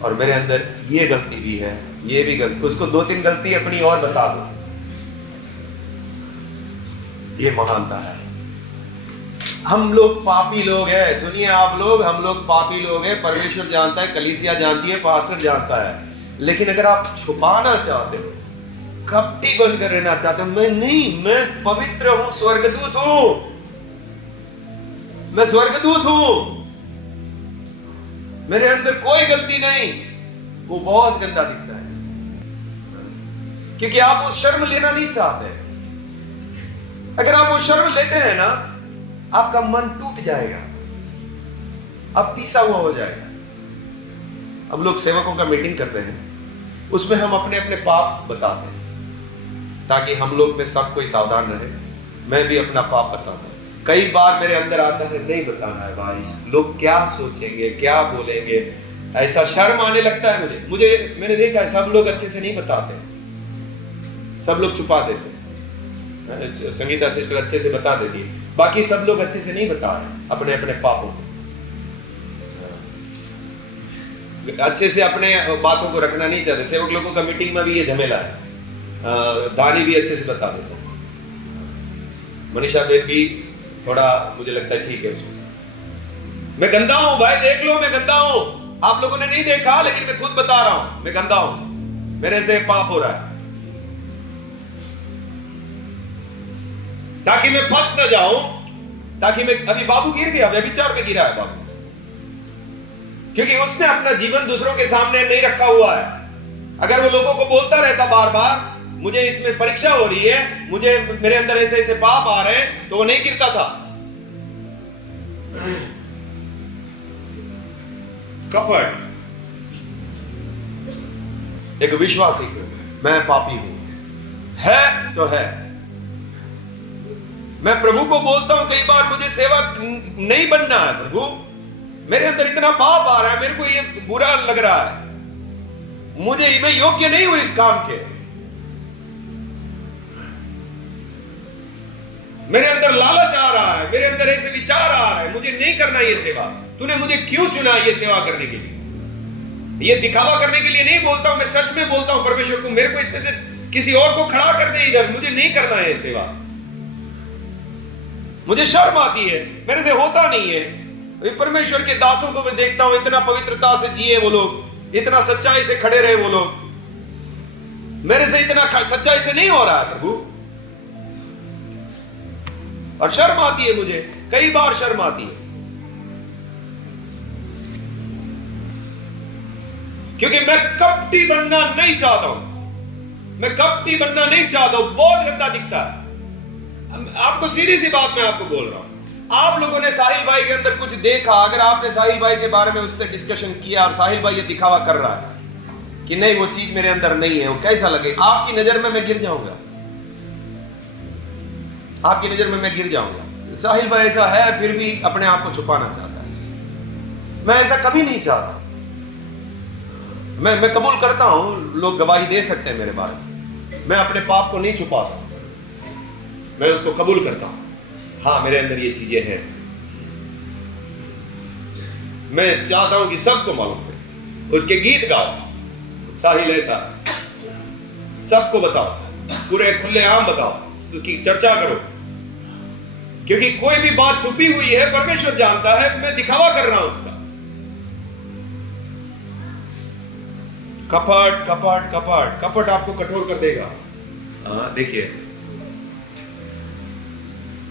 और मेरे अंदर ये गलती भी है, ये भी गलती, उसको 2-3 गलती अपनी और बता दो। ये महानता है। हम लोग पापी लोग हैं, सुनिए आप लोग, हम लोग पापी लोग हैं, परमेश्वर जानता है, कलीसिया जानती है, पास्टर जानता है, लेकिन अगर आप छुपाना चाहते हो, कपटी बनकर रहना चाहते हो, मैं नहीं, मैं पवित्र हूं, स्वर्गदूत हूं, मैं स्वर्गदूत हूं, मेरे अंदर कोई गलती नहीं, वो बहुत गंदा दिखता है क्योंकि आप वो शर्म लेना नहीं चाहते। अगर आप वो शर्म लेते हैं ना, आपका मन टूट जाएगा, अब पीसा हुआ हो जाएगा। हम लोग सेवकों का मीटिंग करते हैं, उसमें हम अपने अपने पाप बताते हैं ताकि हम लोग में सब कोई सावधान रहे। मैं भी अपना पाप बताता हूं। कई बार मेरे अंदर आता है नहीं बताना है भाई, लोग क्या सोचेंगे, क्या बोलेंगे, ऐसा शर्म आने लगता है मुझे। मैंने देखा है सब लोग अच्छे से नहीं बताते, सब लोग छुपा देते। संगीता सिस्टर अच्छे से बता देती है, बाकी सब लोग अच्छे से नहीं बता रहे अपने अपने पापों को, अच्छे से अपने बातों को रखना नहीं चाहते। सेवक लोगों का मीटिंग में भी ये झमेला है, दानी भी अच्छे से बता देते हैं, मनीषा बेन भी थोड़ा मुझे लगता है ठीक है उसमें। मैं गंदा हूं भाई, देख लो मैं गंदा हूं, आप लोगों ने नहीं देखा लेकिन मैं खुद बता रहा हूं, मैं गंदा हूं, मेरे से पाप हो रहा है, ताकि मैं फंस न जाऊं, ताकि मैं, अभी बाबू गिर गया, व्यभिचार में गिरा है बाबू, क्योंकि उसने अपना जीवन दूसरों के सामने नहीं रखा हुआ है। अगर वो लोगों को बोलता रहता बार बार मुझे इसमें परीक्षा हो रही है, मुझे मेरे अंदर ऐसे ऐसे पाप आ रहे हैं, तो वो नहीं गिरता था। कपट, एक विश्वासी को मैं पापी हूं, है तो है। मैं प्रभु को बोलता हूं कई बार मुझे सेवक नहीं बनना है, प्रभु मेरे अंदर इतना पाप आ रहा है, मेरे को ये बुरा लग रहा है, मैं योग्य नहीं हूं इस काम के, मेरे अंदर लालच आ रहा है, मेरे अंदर ऐसे विचार आ रहा है, मुझे नहीं करना ये सेवा, तूने मुझे क्यों चुना ये सेवा करने के लिए। ये दिखावा करने के लिए नहीं बोलता हूं, मैं सच में बोलता हूं परमेश्वर को, मेरे को इसमें से किसी और को खड़ा कर दे इधर, मुझे नहीं करना है ये सेवा, मुझे शर्म आती है, मेरे से होता नहीं है। परमेश्वर के दासों को मैं देखता हूं, इतना पवित्रता से जिए वो लोग, इतना सच्चाई से खड़े रहे वो लोग, मेरे से इतना सच्चाई से नहीं हो रहा है प्रभु, और शर्म आती है मुझे, कई बार शर्म आती है, क्योंकि मैं कपटी बनना नहीं चाहता हूं, मैं कपटी बनना नहीं चाहता हूं, बहुत गंदा दिखता है। आपको सीधी सी बात मैं आपको बोल रहा हूं, आप लोगों ने साहिल भाई के अंदर कुछ देखा, अगर आपने साहिल भाई के बारे में उससे डिस्कशन किया और साहिल भाई ये दिखावा कर रहा है कि नहीं वो चीज मेरे अंदर नहीं है, वो कैसा लगे? आपकी नजर में मैं गिर जाऊंगा, आपकी नजर में मैं गिर जाऊंगा। साहिल भाई ऐसा है फिर भी अपने आप को छुपाना चाहता है, मैं ऐसा कभी नहीं चाहता। मैं कबूल करता हूं, लोग गवाही दे सकते हैं मेरे बारे में, मैं अपने पाप को नहीं छुपा सकता, मैं उसको कबूल करता हूं, हाँ मेरे अंदर ये चीजें हैं। मैं चाहता हूं कि सबको मालूम पड़े, उसके गीत गाओ, साहिल ऐसा, सबको बताओ, पूरे खुले आम बताओ, उसकी चर्चा करो, क्योंकि कोई भी बात छुपी हुई है परमेश्वर जानता है, मैं दिखावा कर रहा हूं उसका। कपट कपट कपट कपट आपको कठोर कर देगा। हाँ देखिए,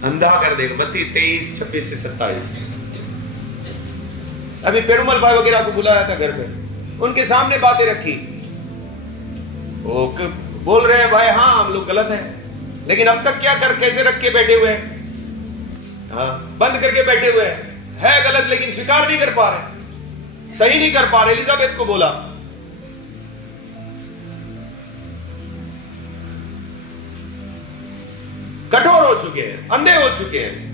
अंधा कर देगा। मत्ती 23, 26 से 27। अभी पेरुमल भाई वगैरह को बुलाया था घर पे, उनके सामने बातें रखी, वो बोल रहे हैं भाई हाँ हम लोग गलत है, लेकिन अब तक क्या कर कैसे रख के बैठे हुए हैं? हाँ, बंद करके बैठे हुए हैं, है गलत लेकिन स्वीकार नहीं कर पा रहे, सही नहीं कर पा रहे। एलिजाबेथ को बोला, कठोर हो चुके हैं, अंधे हो चुके हैं,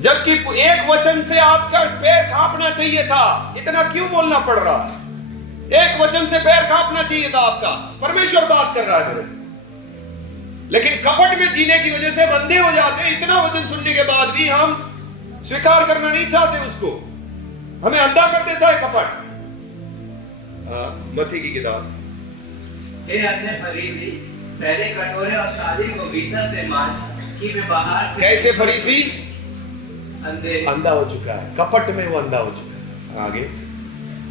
जबकि एक वचन से आपका पैर कांपना चाहिए था। इतना क्यों बोलना पड़ रहा है? एक वचन से पैर कांपना चाहिए था आपका। परमेश्वर बात कर रहा है मेरे से, लेकिन कपट में जीने की वजह से हम अंधे हो जाते हैं। इतना वचन सुनने के बाद भी हम स्वीकार करना नहीं चाहते उसको, हमें अंधा कर देता है कपट। मत्ती की किताब। हे अन्य फरीसी, पहले कटोरे और थाली को भीतर से मान कि वे बाहर से। कैसे फरीसी? अंधे, अंधा हो चुका है, कपट में वो अंधा हो चुका है। आगे,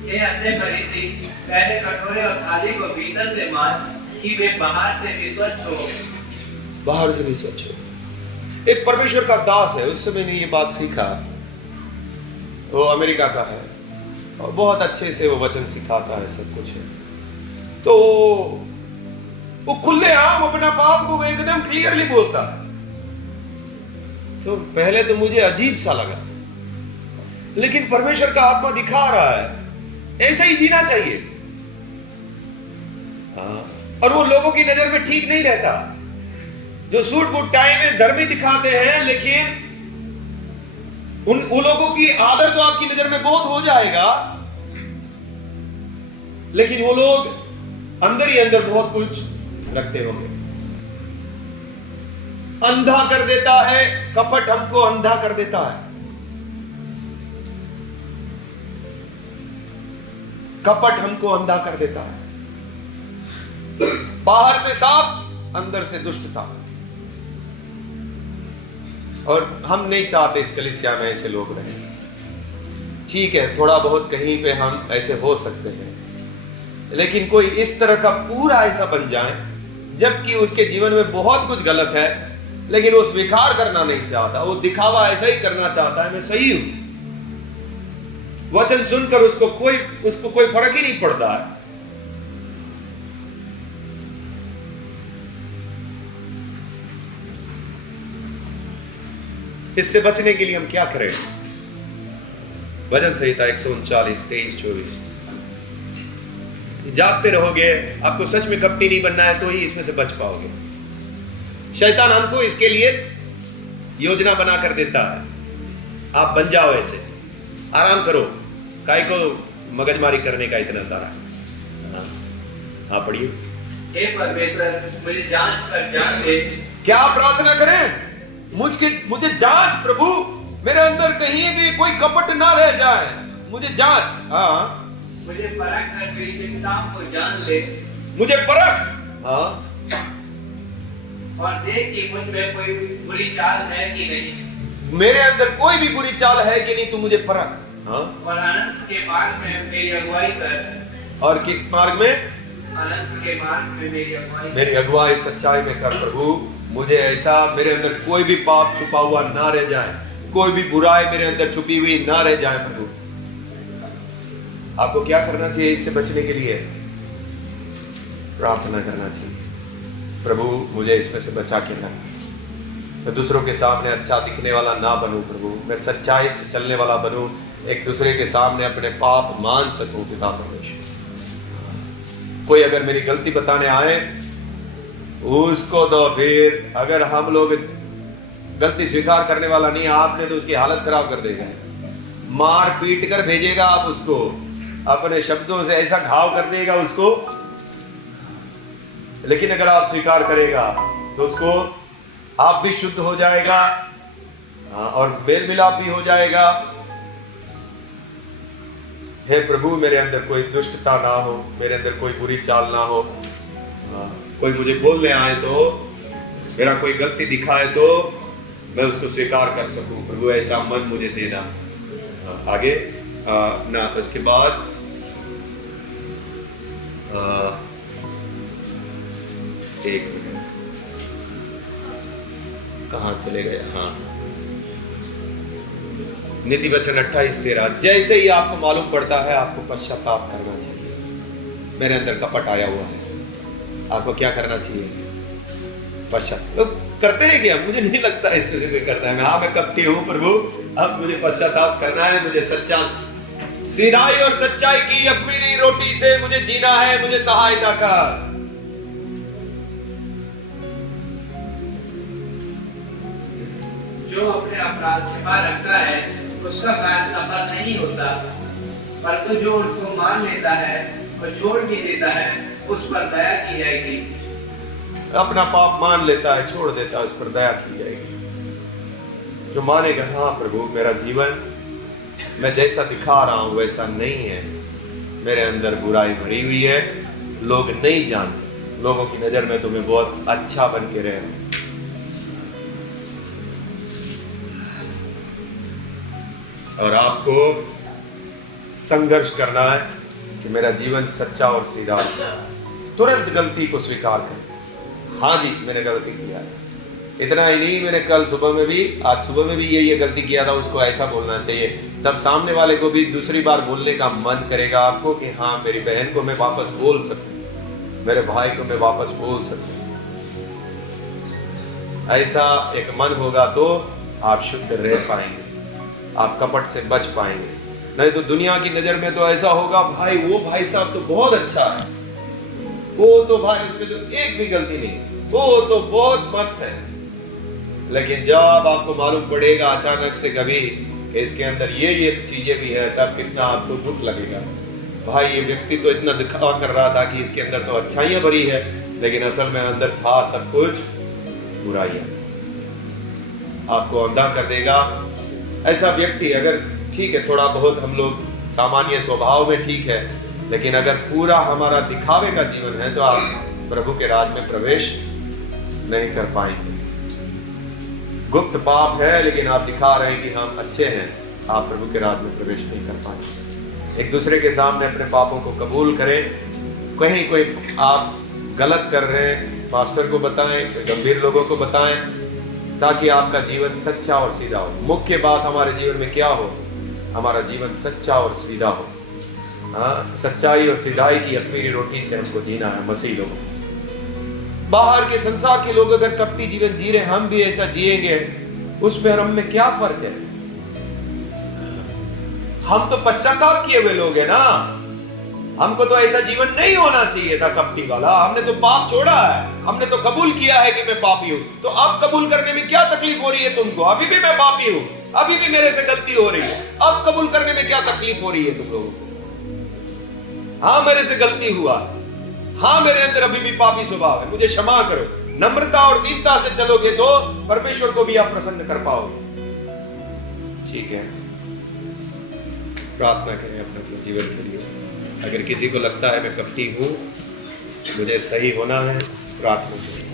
हे अन्य फरीसी, पहले कटोरे और थाली को भीतर से मान कि वे बाहर से भी स्वच्छ हो। बाहर से भी स्वच्छ हो। एक परमेश्वर का दास है, उससे मैंने ये बात सीखा। वो अमेरिका का है और बहुत अच्छे से वो वचन सिखाता है, सब कुछ है। तो वो खुले आम अपना पाप को एकदम क्लियरली बोलता है। तो पहले तो मुझे अजीब सा लगा, लेकिन परमेश्वर का आत्मा दिखा रहा है ऐसा ही जीना चाहिए। और वो लोगों की नजर में ठीक नहीं रहता, जो सूट बूट टाई में धर्मी दिखाते हैं, लेकिन उन लोगों की आदर तो आपकी नजर में बहुत हो जाएगा, लेकिन वो लोग अंदर ही अंदर बहुत कुछ रखते होंगे। अंधा कर देता है कपट, हमको अंधा कर देता है। कपट हमको अंधा कर देता है। बाहर से साफ, अंदर से दुष्ट था। और हम नहीं चाहते इस कलीसिया में ऐसे लोग रहे। ठीक है, थोड़ा बहुत कहीं पे हम ऐसे हो सकते हैं, लेकिन कोई इस तरह का पूरा ऐसा बन जाए, जबकि उसके जीवन में बहुत कुछ गलत है, लेकिन वो स्वीकार करना नहीं चाहता, वो दिखावा ऐसा ही करना चाहता है मैं सही हूं। वचन सुनकर उसको कोई फर्क ही नहीं पड़ता है। इससे बचने के लिए हम क्या करें? भजन संहिता 139, 23, 24। जागते रहोगे, आपको सच में कपटी नहीं बनना है तो ही इसमें से बच पाओगे। शैतान हमको इसके लिए योजना बना कर देता है, आप बन जाओ ऐसे, आराम करो, काय को मगजमारी करने का इतना सारा। हाँ पढ़िए। हे परमेश्वर, मुझे जांच कर जान दे। क्या प्रार्थना करें? मुझे जांच प्रभु, मेरे अंदर कहीं भी कोई कपट ना रह जाए, मुझे जांच। हाँ, मुझे परख कर मेरी चिंताओं को जान ले। मुझे परख, हाँ, और देख कि मुझ में कोई बुरी चाल है कि नहीं। मेरे अंदर कोई भी बुरी चाल है कि नहीं, तू मुझे परख। हाँ, और अनंत के मार्ग में मेरी अगुवाई कर। और किस मार्ग में? अनंत के मार्ग में मेरी अगुवाई सच्चाई में कर प्रभु। मुझे ऐसा, मेरे अंदर कोई भी पाप छुपा हुआ ना रह जाए, कोई भी बुराई मेरे अंदर छुपी हुई ना रह जाए प्रभु। आपको क्या करना चाहिए इससे बचने के लिए? प्रार्थना करना चाहिए, प्रभु मुझे इसमें से बचा के रख, मैं दूसरों के सामने अच्छा दिखने वाला ना बनूं प्रभु, मैं सच्चाई से चलने वाला बनूं, एक दूसरे के सामने अपने पाप मान सकूं पिता परमेश्वर। कोई अगर मेरी गलती बताने आए उसको तो फिर, अगर हम लोग गलती स्वीकार करने वाला नहीं, आपने तो उसकी हालत खराब कर देगा, मार पीट कर भेजेगा आप उसको, अपने शब्दों से ऐसा घाव कर देगा उसको। लेकिन अगर आप स्वीकार करेगा तो उसको, आप भी शुद्ध हो जाएगा और मेल मिलाप भी हो जाएगा। हे प्रभु, मेरे अंदर कोई दुष्टता ना हो, मेरे अंदर कोई बुरी चाल ना हो, कोई मुझे बोलने आए तो, मेरा कोई गलती दिखाए तो मैं उसको स्वीकार कर सकूं प्रभु, ऐसा मन मुझे देना। आगे ना, उसके बाद एक मिनट, कहाँ चले गए? हाँ, नीति वचन 28-13। जैसे ही आपको मालूम पड़ता है आपको पश्चाताप करना चाहिए। मेरे अंदर कपट आया हुआ है, आपको क्या करना चाहिए? पश्चाताप तो करते हैं क्या? मुझे नहीं लगता इसमें से कोई करता है। हाँ, मैं कपटी हूँ प्रभु, अब मुझे पश्चाताप करना है, मुझे सच्चा सीधाई और सच्चाई की अखमीरी रोटी से मुझे जीना है, मुझे सहायता कर। जो अपने अपराध छिपा रखता है उसका कार्य सफल नहीं होता, परंतु जो उनको मान लेता है और छोड़ भी देता है उस पर दया की जाएगी। अपना पाप मान लेता है, छोड़ देता है, उस पर दया की जाएगी। जो मानेगा हाँ प्रभु मेरा जीवन मैं जैसा दिखा रहा हूं वैसा नहीं है, मेरे अंदर बुराई भरी हुई है, लोग नहीं जानते, लोगों की नजर में तो मैं बहुत अच्छा बन के रह रहा हूं। और आपको संघर्ष करना है कि मेरा जीवन सच्चा और सीधा है। तुरंत गलती को स्वीकार करें, हाँ जी मैंने गलती किया है। इतना ही नहीं, मैंने कल सुबह में भी, आज सुबह में भी ये गलती किया था, उसको ऐसा बोलना चाहिए। तब सामने वाले को भी दूसरी बार बोलने का मन करेगा आपको कि हाँ मेरी बहन को मैं वापस बोल सकूं, मेरे भाई को मैं वापस बोल सकूं। ऐसा एक मन होगा तो आप शुद्ध रह पाएंगे, आप कपट से बच पाएंगे। नहीं तो दुनिया की नजर में तो ऐसा होगा, भाई वो भाई साहब तो बहुत अच्छा है, वो तो भाई उसमें तो एक भी गलती नहीं, वो तो बहुत मस्त है। लेकिन जब आपको मालूम पड़ेगा अचानक से कभी कि इसके अंदर ये चीजें भी है, तब कितना आपको दुख लगेगा। भाई ये व्यक्ति तो इतना दिखावा कर रहा था कि इसके अंदर तो अच्छाइयां भरी है, लेकिन असल में अंदर था सब कुछ बुराइयां। आपको अंधा कर देगा। ऐसा व्यक्ति अगर ठीक है, थोड़ा बहुत हम लोग सामान्य स्वभाव में ठीक है, लेकिन अगर पूरा हमारा दिखावे का जीवन है तो आप प्रभु के राज में प्रवेश नहीं कर पाएंगे। गुप्त पाप है लेकिन आप दिखा रहे हैं कि हम अच्छे हैं, आप प्रभु के राज में प्रवेश नहीं कर पाएंगे। एक दूसरे के सामने अपने पापों को कबूल करें। कहीं कोई आप गलत कर रहे हैं, मास्टर को बताएं, गंभीर लोगों को बताएं, ताकि आपका जीवन सच्चा और सीधा हो। मुख्य बात हमारे जीवन में क्या हो? हमारा जीवन सच्चा और सीधा हो। हाँ, सच्चाई और सीधाई की अखमीरी रोटी से हमको जीना है मसीह लोगों। बाहर के संसार के लोग अगर कपटी जीवन जी रहे, हम भी ऐसा जिएंगे, उसमें और हम में क्या फर्क है? हम तो पश्चाताप किए हुए लोग हैं ना। हमको तो ऐसा जीवन नहीं होना चाहिए था कपटी वाला। हमने तो पाप छोड़ा है, हमने तो कबूल किया है कि मैं पापी हूं। तो अब कबूल करने में क्या तकलीफ हो रही है तुमको? अभी भी मैं पापी हूं, अभी भी मेरे से गलती हो रही है, अब कबूल करने में क्या तकलीफ हो रही है तुम लोगों को? हाँ मेरे से गलती हुआ, हाँ मेरे अंदर अभी भी पापी स्वभाव है, मुझे क्षमा करो। नम्रता और दीनता से चलोगे तो परमेश्वर को भी आप प्रसन्न कर पाओगे। ठीक है, प्रार्थना करें अपने जीवन के लिए। अगर किसी को लगता है मैं कपटी हूं, मुझे सही होना है, प्रार्थना करें।